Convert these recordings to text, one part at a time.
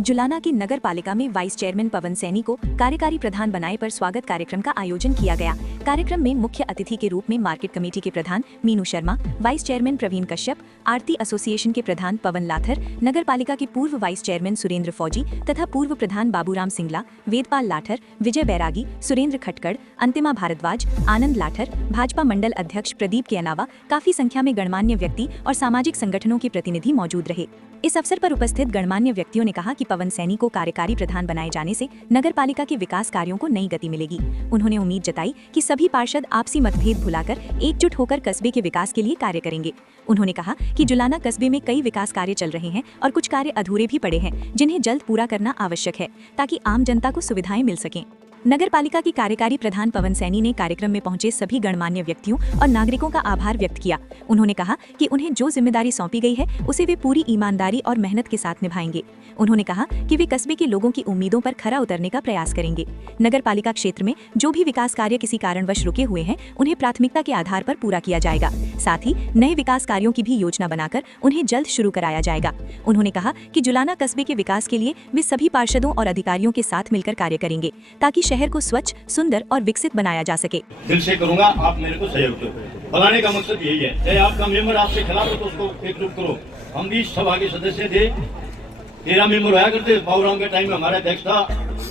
जुलाना की नगर पालिका में वाइस चेयरमैन पवन सैनी को कार्यकारी प्रधान बनाए पर स्वागत कार्यक्रम का आयोजन किया गया। कार्यक्रम में मुख्य अतिथि के रूप में मार्केट कमेटी के प्रधान मीनू शर्मा, वाइस चेयरमैन प्रवीण कश्यप, आरती एसोसिएशन के प्रधान पवन लाथर, नगर पालिका के पूर्व वाइस चेयरमैन सुरेंद्र फौजी तथा पूर्व प्रधान बाबूराम सिंगला, वेदपाल लाठर, विजय बैरागी, सुरेंद्र खटकड़, अंतिमा भारद्वाज, आनंद लाठर, भाजपा मंडल अध्यक्ष प्रदीप के अलावा काफी संख्या में गणमान्य व्यक्ति और सामाजिक संगठनों के प्रतिनिधि मौजूद रहे। इस अवसर पर उपस्थित गणमान्य व्यक्तियों ने कहा कि पवन सैनी को कार्यकारी प्रधान बनाए जाने से नगर पालिका के विकास कार्यों को नई गति मिलेगी। उन्होंने उम्मीद जताई कि सभी पार्षद आपसी मतभेद भुलाकर एकजुट होकर कस्बे के विकास के लिए कार्य करेंगे। उन्होंने कहा कि जुलाना कस्बे में कई विकास कार्य चल रहे हैं और कुछ कार्य अधूरे भी पड़े हैं, जिन्हें जल्द पूरा करना आवश्यक है ताकि आम जनता को सुविधाएं मिल सकें। नगर पालिका की कार्यकारी प्रधान पवन सैनी ने कार्यक्रम में पहुंचे सभी गणमान्य व्यक्तियों और नागरिकों का आभार व्यक्त किया। उन्होंने कहा कि उन्हें जो जिम्मेदारी सौंपी गई है उसे वे पूरी ईमानदारी और मेहनत के साथ निभाएंगे। उन्होंने कहा कि वे कस्बे के लोगों की उम्मीदों पर खरा उतरने का प्रयास करेंगे। नगर पालिका क्षेत्र में जो भी विकास कार्य किसी कारणवश रुके हुए हैं उन्हें प्राथमिकता के आधार पर पूरा किया जाएगा। साथ ही नए विकास कार्यों की भी योजना बनाकर उन्हें जल्द शुरू कराया जाएगा। उन्होंने कहा कि जुलाना कस्बे के विकास के लिए वे सभी पार्षदों और अधिकारियों के साथ मिलकर कार्य करेंगे ताकि शहर को स्वच्छ, सुंदर और विकसित बनाया जा सके। दिल से करूंगा, आप मेरे को सहयोग दो। बनाने का मकसद यही है। चाहे आपका मेंबर आपसे खिलाफ हो तो उसको एकजुट करो। हम भी सभा के सदस्य थे, 13 मेंबर हुआ करते। बाबूराम के टाइम में हमारा अध्यक्ष था।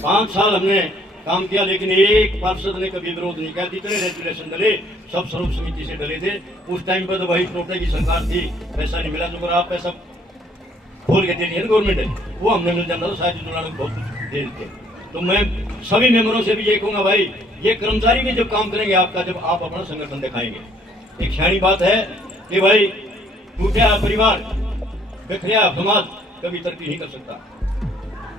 5 साल हमने काम किया, लेकिन एक पार्षद ने कभी विरोध नहीं किया। जितने रेजुलेशन डले सब स्वरूप समिति से डले थे। उस टाइम पर तो वही टोटे की सरकार थी, पैसा नहीं मिला। तो आप पैसा खोल के दे रही है गवर्नमेंट है, वो हमने मिल जाता था। शायद बहुत कुछ दे देते। तो मैं सभी मेंबरों से भी ये कहूंगा, भाई ये कर्मचारी भी जब काम करेंगे आपका, जब आप अपना संगठन दिखाएंगे। एक शानी बात है कि भाई टूटा परिवार, बिखरिया समाज कभी तरक्की नहीं कर सकता।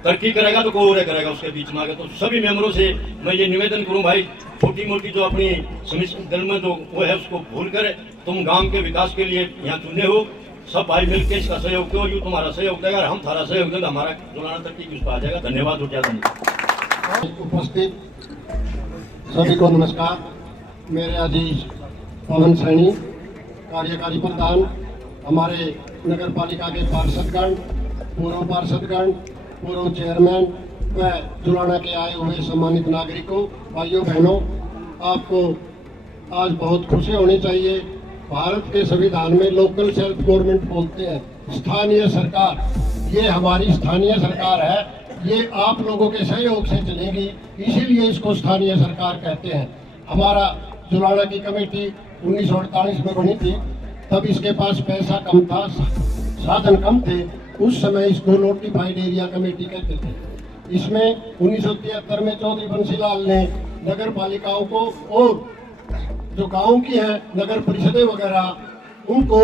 तरक्की करेगा तो कोई और करेगा उसके बीच में आगे। तो सभी मेंबरों से मैं ये निवेदन करूं, भाई छोटी मोटी जो अपनी समस्या दिल में जो वो है उसको भूल कर तुम गांव के विकास के लिए यहाँ चुने हो। सब भाई मिलकर इसका सहयोग करो। यू तुम्हारा सहयोग देगा, हम थारा सहयोग देगा, हमारा जुलाना तरक्की की उस पर आ जाएगा। धन्यवाद। उपस्थित सभी को नमस्कार। मेरे अजीज पवन सैनी, कार्यकारी प्रधान, हमारे नगर पालिका के पार्षदगण, पूर्व पार्षदगण, पूर्व चेयरमैन व जुलाना के आए हुए सम्मानित नागरिकों, भाइयों बहनों, आपको आज बहुत खुशी होनी चाहिए। भारत के संविधान में लोकल सेल्फ गवर्नमेंट बोलते हैं, स्थानीय सरकार। ये हमारी स्थानीय सरकार है, ये आप लोगों के सहयोग से चलेगी, इसीलिए इसको स्थानीय सरकार कहते हैं। हमारा जुलाना की कमेटी 1948 में बनी थी, तब इसके पास पैसा कम था, साधन कम थे। उस समय इसको नोटिफाइड एरिया कमेटी कहते थे। इसमें 1973 में चौधरी बंसीलाल ने नगर पालिकाओं को और जो गाँव की है नगर परिषदें वगैरह उनको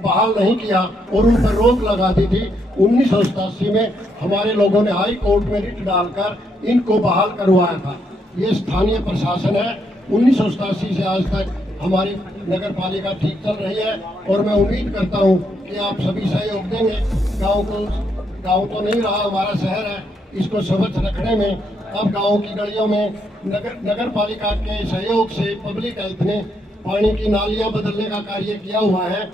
बहाल नहीं किया और उन पर रोक लगा दी थी। 1987 में हमारे लोगों ने हाई कोर्ट में रिट डालकर इनको बहाल करवाया था। ये स्थानीय प्रशासन है। 1987 से आज तक हमारी नगर पालिका ठीक चल रही है और मैं उम्मीद करता हूँ कि आप सभी सहयोग देंगे। गाँव तो नहीं रहा, हमारा शहर है, इसको स्वच्छ रखने में। अब गाँव की गलियों में नगर पालिका के सहयोग से पब्लिक हेल्थ ने पानी की नालियाँ बदलने का कार्य किया हुआ है,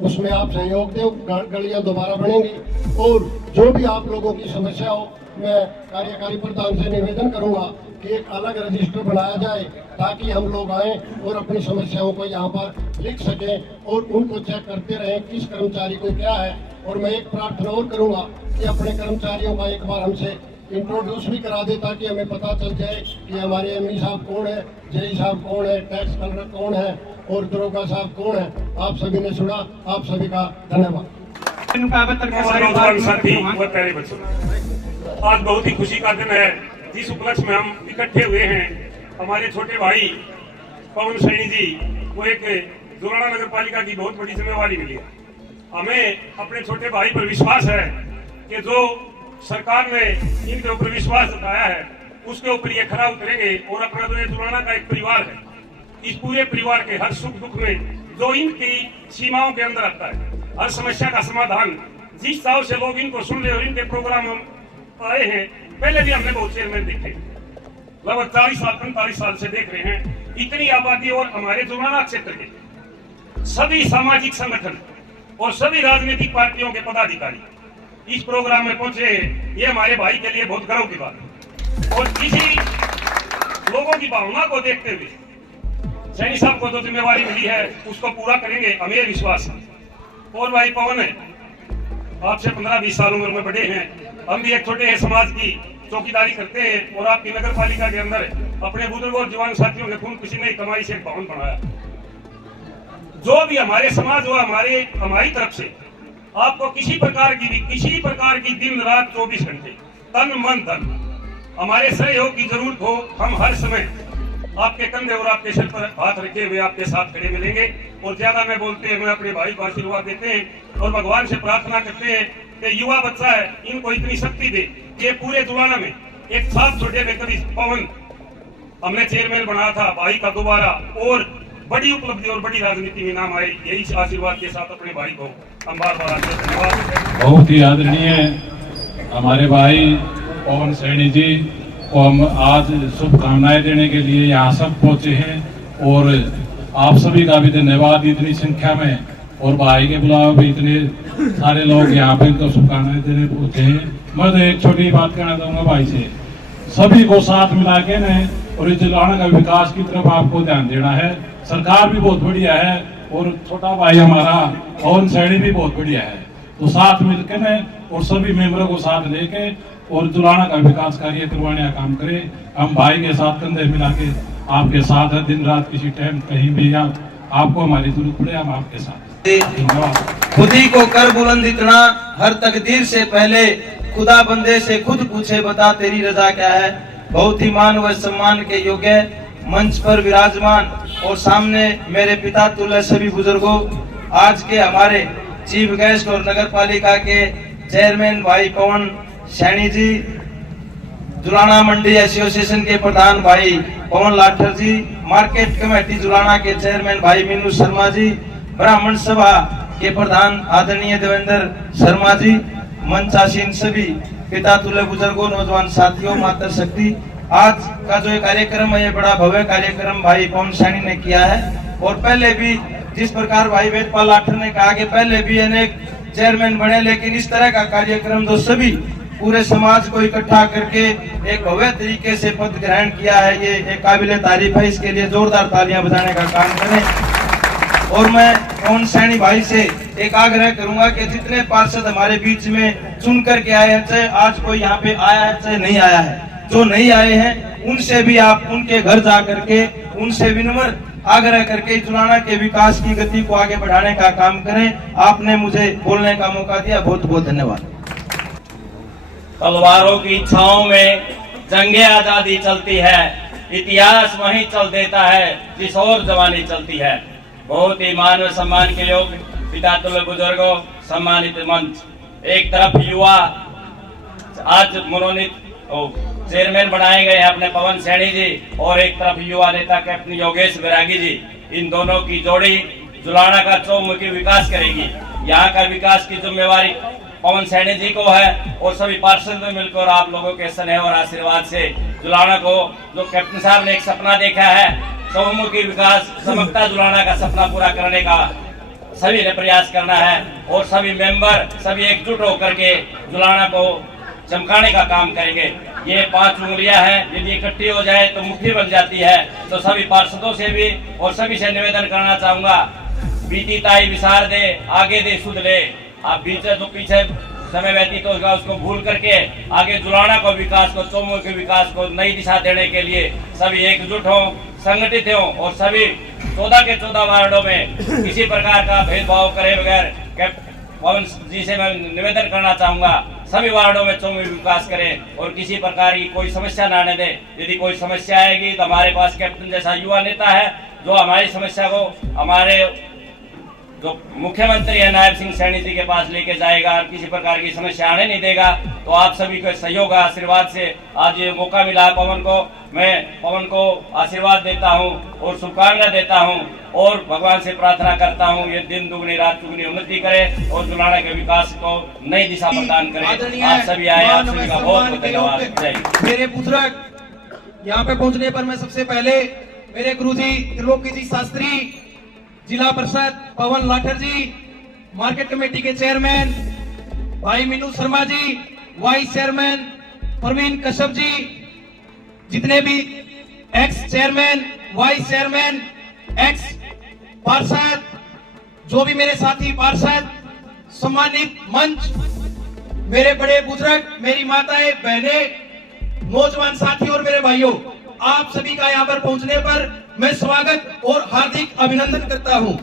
उसमें आप सहयोग दो, गलियाँ दोबारा बनेंगी। और जो भी आप लोगों की समस्या हो, मैं कार्यकारी प्रधान से निवेदन करूंगा कि एक अलग रजिस्टर बनाया जाए ताकि हम लोग आए और अपनी समस्याओं को यहाँ पर लिख सकें और उनको चेक करते रहें किस कर्मचारी को क्या है। और मैं एक प्रार्थना और करूँगा कि अपने कर्मचारियों का एक बार हमसे इंट्रोड्यूस भी करा दे ताकि हमें पता चल जाए कि हमारे एमई साहब कौन है, जेई साहब कौन है, टैक्स कलेक्टर कौन है और दरोगा साहब कौन है। आप सभी ने सुना, आप सभी का धन्यवाद। आज बहुत ही खुशी का दिन है जिस उपलक्ष्य में हम इकट्ठे हुए हैं। हमारे छोटे भाई पवन सैनी जी को एक जुलाना नगर पालिका की बहुत बड़ी जिम्मेवारी मिली है। हमें अपने छोटे भाई पर विश्वास है कि जो सरकार ने इनके ऊपर विश्वास जताया है उसके ऊपर ये खरा उतरेंगे और अपना जो जुलाना का एक परिवार है, इस पूरे परिवार के हर सुख दुख में जो इनकी सीमाओं के अंदर आता है, हर समस्या का समाधान जिस चाव से लोग इनको सुन ले और इनके प्रोग्राम हम आए हैं। पहले भी हमने बहुत चेयरमैन देखे, लगभग 45 साल से देख रहे हैं। इतनी आबादी और हमारे जुलाना क्षेत्र के सभी सामाजिक संगठन और सभी राजनीतिक पार्टियों के पदाधिकारी इस प्रोग्राम में पहुंचे, ये हमारे भाई के लिए बहुत गर्व की बात है। और किसी लोगों की भावना को देखते हुए सैनी साहब को जो जिम्मेवारी मिली है उसको पूरा करेंगे, हमें विश्वास है। और भाई पवन है, आपसे 15-20 साल उम्र में बड़े हैं, हम भी एक छोटे समाज की चौकीदारी करते हैं और आपकी नगर पालिका के अंदर अपने बुजुर्गों और जवान साथियों के खून पसीने की कमाई से एक भवन बनाया। जो भी हमारे समाज व हमारी तरफ से आपको किसी प्रकार की दिन रात 24 घंटे तन मन धन हमारे सहयोग की जरूरत हो, हम हर समय आपके कंधे और आपके सिर पर हाथ रखे हुए आपके साथ खड़े मिलेंगे। और ज्यादा मैं बोलते हैं, मैं अपने भाई को आशीर्वाद देते हैं और भगवान से प्रार्थना करते हैं कि युवा बच्चा है, इनको इतनी शक्ति दे कि पूरे जुलाना में एक साथ छोटे में कभी पवन हमने चेयरमैन बनाया था, भाई का दोबारा और बड़ी उपलब्धि और बड़ी राजनीति में नाम आए। यही आशीर्वाद के साथ अपने भाई को हम बार-बार धन्यवाद। बहुत ही आदरणीय हमारे भाई पवन सैनी जी को हम आज शुभकामनाएं देने के लिए यहाँ सब पहुंचे हैं और आप सभी का भी धन्यवाद इतनी संख्या में, और भाई के बुलावे भी इतने सारे लोग यहाँ पे इनको शुभकामनाएं देने पहुंचे हैं। मैं तो एक छोटी बात कहना चाहूंगा भाई से, सभी को साथ मिला के न और इस जुलाना का विकास की तरफ आपको ध्यान देना है। सरकार भी बहुत बढ़िया है और छोटा भाई हमारा पवन सैनी भी बहुत बढ़िया है, तो साथ मिलकर न और सभी मेंबरों को साथ लेके और जुलाना का विकास कार्य करवाने का काम करें। हम भाई के साथ कंधे मिला के आपके साथ है, दिन रात किसी टाइम कहीं भी आपको हमारी जरूरत पड़े हम आपके साथ। खुद ही को कर बुलंद इतना, हर तकदीर से पहले खुदा बंदे से खुद पूछे बता तेरी रजा क्या है। बहुत ही मान व सम्मान के योग्य मंच पर विराजमान और सामने मेरे पिता तुल्य सभी बुजुर्गों, आज के हमारे चीफ गेस्ट और नगर पालिका के चेयरमैन भाई पवन सैनी जी, जुलाना मंडी एसोसिएशन के प्रधान भाई पवन लाठर जी, मार्केट कमेटी जुलाना के चेयरमैन भाई मीनू शर्मा जी, ब्राह्मण सभा के प्रधान आदरणीय देवेंद्र शर्मा जी, मंचासीन सभी पिता तुल्य बुजुर्गों, नौजवान साथियों, माता शक्ति, आज का जो कार्यक्रम है ये बड़ा भव्य कार्यक्रम भाई पवन सैनी ने किया है। और पहले भी जिस प्रकार भाई वेदपाल लाठर ने कहा कि पहले भी अनेक चेयरमैन बने, लेकिन इस तरह का कार्यक्रम जो सभी पूरे समाज को इकट्ठा करके एक भव्य तरीके से पद ग्रहण किया है, ये एक काबिल तारीफ है। इसके लिए जोरदार तालियां बजाने का काम करें। और मैं पवन सैनी भाई से एक आग्रह करूंगा कि जितने पार्षद हमारे बीच में चुन करके आए हैं, चाहे आज कोई यहाँ पे आया है चाहे नहीं आया है, जो नहीं आए हैं उनसे भी आप उनके घर जा करके उनसे विनम्र आग्रह करके जुलाना के विकास की गति को आगे बढ़ाने का काम करें। आपने मुझे बोलने का मौका दिया, बहुत बहुत धन्यवाद। तलवारों की छांव में जंगे आजादी चलती है, इतिहास वहीं चल देता है जिस और जवानी चलती है। बहुत ही मान व सम्मान के योग्य पिता तुल्य बुजुर्गों, सम्मानित मंच, एक तरफ युवा आज मनोनीत चेयरमैन बनाए गए हैं अपने पवन सैनी जी, और एक तरफ युवा नेता कैप्टन योगेश बैरागी जी, इन दोनों की जोड़ी जुलाना का चौमुखी विकास करेगी। यहाँ का विकास की जिम्मेवारी पवन सैनी जी को है और सभी पार्षद में मिलकर आप लोगों के स्नेह और आशीर्वाद से जुलाना को, जो कैप्टन साहब ने एक सपना देखा है चौमुखी विकास समग्रता जुलाना का सपना पूरा करने का सभी ने प्रयास करना है। और सभी मेंबर सभी एकजुट होकर के जुलाना को चमकाने का काम करेंगे। ये 5 उंगलियां हैं, यदि इकट्ठी हो जाए तो मुट्ठी बन जाती है। तो सभी पार्षदों से भी और सभी से निवेदन करना चाहूंगा, बीती ताई विसार दे, आगे दे सुध ले। आप पीछे समय व्यतीत होगा उसको भूल करके आगे जुलाना को विकास को, चौमुखी विकास को नई दिशा देने के लिए सभी एकजुट हों, संगठित हों और सभी 14 के 14 वार्डों में किसी प्रकार का भेदभाव करे बगैर पवन जी से मैं निवेदन करना चाहूंगा, सभी वार्डों में चौमुखी विकास करें और किसी प्रकार की कोई समस्या न आने दें। यदि कोई समस्या आएगी तो हमारे पास कैप्टन जैसा युवा नेता है जो हमारी समस्या को हमारे जो मुख्यमंत्री है नायब सिंह सैनी जी के पास लेके जाएगा और किसी प्रकार की समस्या आने नहीं देगा। तो आप सभी को सहयोग आशीर्वाद से आज ये मौका मिला है पवन को, मैं पवन को आशीर्वाद देता हूं और शुभकामनाएं देता हूं और भगवान से प्रार्थना करता हूं ये दिन दुगनी रात चुगनी उन्नति करे और जुलाना के विकास को नई दिशा प्रदान करे। आप सभी आए, आप सभी का बहुत बहुत धन्यवाद। मेरे पुत्र यहाँ पे पहुँचने पर मैं सबसे पहले मेरे गुरुजी त्रिलोकी जी शास्त्री, जिला परिषद पवन लाठर जी, मार्केट कमेटी के चेयरमैन भाई मीनू शर्मा जी, वाइस चेयरमैन प्रवीण कश्यप जी, जितने भी x chairman, vice chairman, x पार्षद, जो भी मेरे साथी पार्षद, सम्मानित मंच, मेरे बड़े बुजुर्ग, मेरी माताएं, बहनें, नौजवान साथी और मेरे भाइयों, आप सभी का यहाँ पर पहुंचने पर मैं स्वागत और हार्दिक अभिनंदन करता हूं।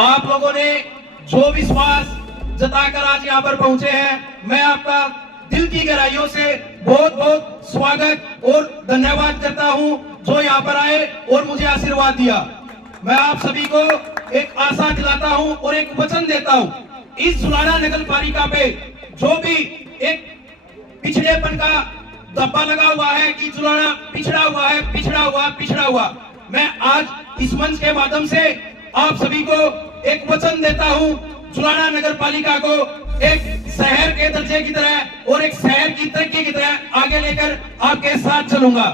आप लोगों ने जो विश्वास जताकर आज यहाँ पर पहुंचे हैं, मैं आपका दिल की गहराइयों से बहुत बहुत स्वागत और धन्यवाद करता हूं, जो यहाँ पर आए और मुझे आशीर्वाद दिया। मैं आप सभी को एक आशा दिलाता हूं और एक वचन देता हूं, इस जुलाना नगर पालिका पे जो भी एक पिछड़ेपन का धब्बा लगा हुआ है कि जुलाना पिछड़ा हुआ है, पिछड़ा हुआ, मैं आज इस मंच के माध्यम से आप सभी को एक वचन देता हूं, जुलाना नगर पालिका को एक शहर के दर्जे की तरह और एक शहर की तरक्की की तरह आगे लेकर आपके साथ चलूंगा।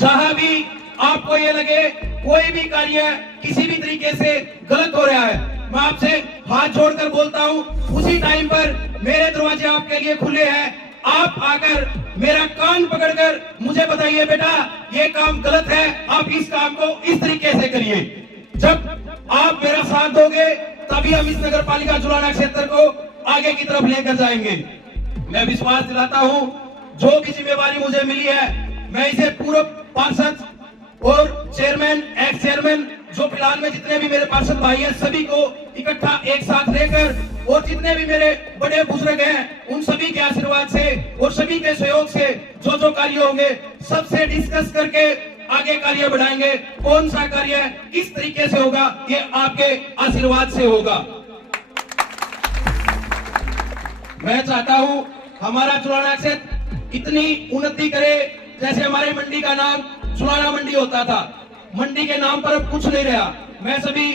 जहां भी आपको ये लगे कोई भी कार्य किसी भी तरीके से गलत हो रहा है, मैं आपसे हाथ जोड़कर बोलता हूं, उसी टाइम पर मेरे दरवाजे आपके लिए खुले हैं। आप आकर मेरा कान पकड़कर मुझे बताइए, बेटा ये काम गलत है, आप इस काम को इस तरीके से करिए। जब आप मेरा साथ दोगे तभी हम इस नगर पालिका जुलाना क्षेत्र को आगे की तरफ लेकर जाएंगे। मैं विश्वास दिलाता हूं, जो भी जिम्मेवारी मुझे मिली है, मैं इसे पूर्व पार्षद और चेयरमैन, एक्स चेयरमैन, जो फिलहाल में जितने भी मेरे पार्षद भाई हैं, सभी को इकट्ठा एक साथ लेकर और जितने भी मेरे बड़े बुजुर्ग हैं, उन सभी के आशीर्वाद से और सभी के सहयोग से जो जो कार्य होंगे सबसे डिस्कस करके आगे कार्य बढ़ाएंगे। कौन सा कार्य किस तरीके से होगा, ये आपके आशीर्वाद से होगा। मैं चाहता हूं हमारा जुलाना क्षेत्र इतनी उन्नति करे, जैसे हमारे मंडी का नाम जुलाना मंडी होता था, मंडी के नाम पर अब कुछ नहीं रहा। मैं सभी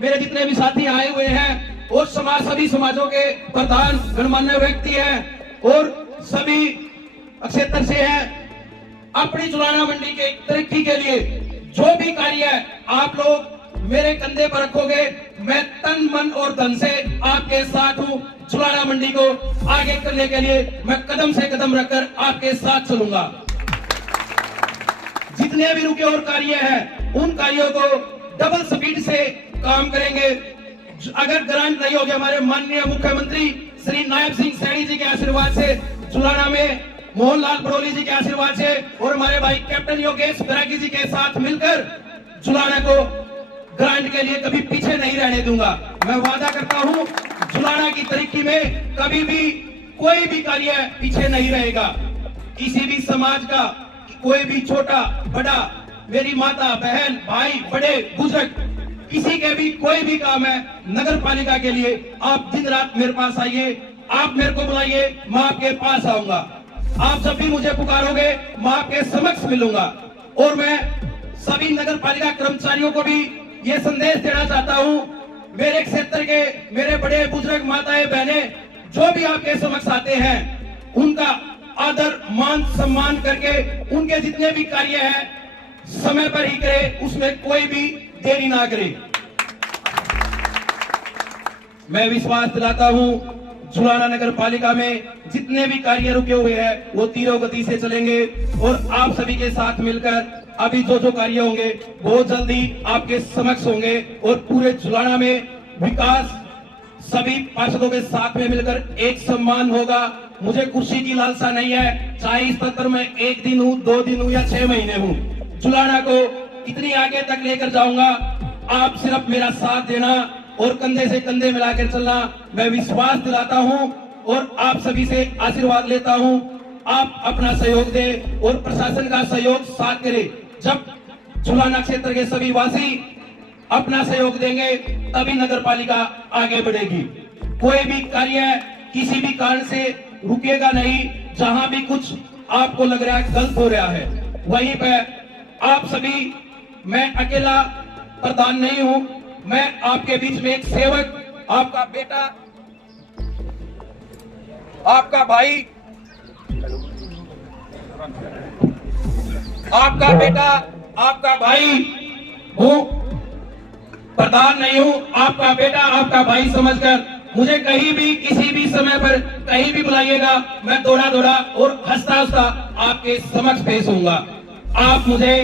मेरे जितने भी साथी आए हुए हैं और सभी समाजों के प्रधान गणमान्य व्यक्ति हैं और सभी क्षेत्र से हैं, अपनी जुलाना मंडी के तरक्की के लिए जो भी कार्य है आप लोग मेरे कंधे पर रखोगे, मैं तन मन और धन से आपके साथ हूं। जुलाना मंडी को आगे करने के लिए मैं कदम से कदम रखकर आपके साथ चलूंगा। जितने भी रुके और कार्य हैं, उन कार्यों को डबल स्पीड से काम करेंगे। अगर ग्रांट नहीं होगी, हमारे माननीय मुख्यमंत्री श्री नायब सिंह सैनी जी के आशीर्वाद से, जुलाना में मोहनलाल बड़ोली जी के आशीर्वाद से और हमारे भाई कैप्टन योगेश बैरागी जी के साथ मिलकर जुलाना को ग्रांट के लिए कभी पीछे नहीं रहने दूंगा। मैं वादा करता हूं, जुलाना की तरक्की में कभी भी कोई भी कार्य पीछे नहीं रहेगा। किसी भी समाज का कोई भी छोटा बड़ा, मेरी माता, बहन, भाई, बड़े बुजुर्ग, किसी के भी कोई भी काम है नगर पालिका के लिए, आप दिन रात मेरे पास आइए, आप मेरे को बुलाइए, मैं आपके पास आऊंगा। आप जब भी मुझे पुकारोगे मैं आपके समक्ष मिलूंगा। और मैं सभी नगर पालिका कर्मचारियों को भी ये संदेश देना चाहता हूं, मेरे क्षेत्र के मेरे बड़े बुजुर्ग, माताएं, बहनें, जो भी आपके समक्ष आते हैं, उनका आदर मान सम्मान करके उनके जितने भी कार्य हैं समय पर ही करे, उसमें कोई भी देरी ना करे। मैं विश्वास दिलाता हूं, जुलाना नगर पालिका में जितने भी कार्य रुके हुए हैं वो तीव्र गति से चलेंगे और आप सभी के साथ मिलकर अभी जो जो कार्य होंगे बहुत जल्दी आपके समक्ष होंगे और पूरे जुलाना में विकास सभी पार्षदों के साथ में मिलकर एक सम्मान होगा। मुझे कुर्सी की लालसा नहीं है, चाहे इस पद पर मैं 1 दिन हूं, 2 दिन हूं या 6 महीने हूं, जुलाना को इतनी आगे तक लेकर जाऊंगा। आप सिर्फ मेरा साथ देना और कंधे से कंधे मिलाकर चलना। मैं विश्वास दिलाता हूं और आप सभी से आशीर्वाद लेता हूं, आप अपना सहयोग दें और प्रशासन का सहयोग साथ करें। जब जुलाना क्षेत्र के सभी वासी अपना सहयोग देंगे तभी नगर पालिका आगे बढ़ेगी। कोई भी कार्य किसी भी कारण से रुकेगा नहीं। जहां भी कुछ आपको लग रहा है गलत हो रहा है, वहीं पे आप सभी, मैं अकेला प्रधान नहीं हूं, मैं आपके बीच में एक सेवक, आपका बेटा, आपका भाई, आपका बेटा, आपका भाई हूं। प्रधान नहीं हूं, आपका बेटा, आपका भाई समझकर मुझे कहीं भी किसी भी समय पर कहीं भी बुलाइएगा, मैं दौड़ा दौड़ा और हंसता हंसता आपके समक्ष पेश होऊंगा। आप मुझे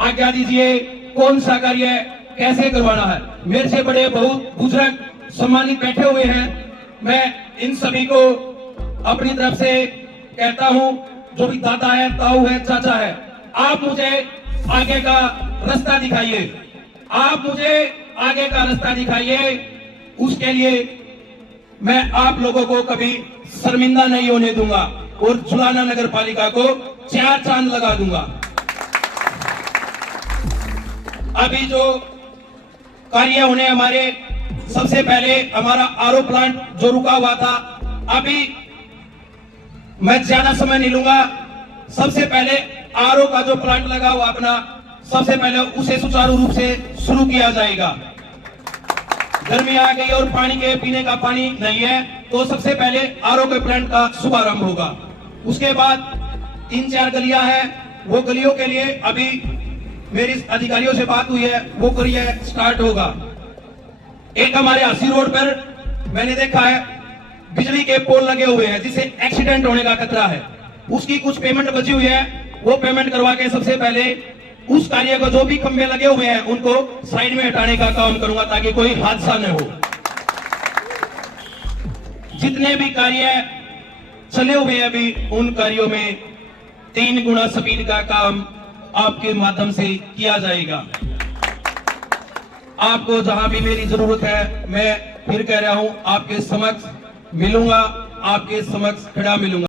आज्ञा दीजिए कौन सा कार्य कैसे करवाना है। मेरे से बड़े बहुत बुजुर्ग सम्मानित बैठे हुए हैं, मैं इन सभी को अपनी तरफ से कहता हूं, जो भी दादा है, ताऊ है, चाचा है, आप मुझे आगे का रास्ता दिखाइए, आप मुझे आगे का रास्ता दिखाइए। उसके लिए मैं आप लोगों को कभी शर्मिंदा नहीं होने दूंगा और जुलाना नगर पालिका को 4 चांद लगा दूंगा। अभी जो कार्य होने हमारे, सबसे पहले हमारा आरओ प्लांट जो रुका हुआ था, अभी मैं ज्यादा समय नहीं लूंगा। सबसे पहले आरओ का जो प्लांट लगा हुआ अपना, सबसे पहले उसे सुचारू रूप से शुरू किया जाएगा। गर्मी आ गई और पानी के पीने का पानी नहीं है, तो सबसे पहले आरओ के प्लांट का शुभारंभ होगा। उसके बाद 3-4 गलियां हैं, वो गलियों के लिए अभी मेरी अधिकारियों से बात हुई है, वो कार्य स्टार्ट होगा। एक हमारे हसी रोड पर मैंने देखा है बिजली के पोल लगे हुए हैं जिससे एक्सीडेंट होने का खतरा है, उसकी कुछ पेमेंट बची हुई है, वो पेमेंट करवा के सबसे पहले उस कार्य को, जो भी खंभे लगे हुए हैं उनको साइड में हटाने का काम करूंगा ताकि कोई हादसा न हो। जितने भी कार्य चले हुए हैं अभी, उन कार्यों में 3 गुना स्पीड का काम आपके माध्यम से किया जाएगा। आपको जहां भी मेरी जरूरत है, मैं फिर कह रहा हूं, आपके समक्ष मिलूंगा, आपके समक्ष खड़ा मिलूंगा।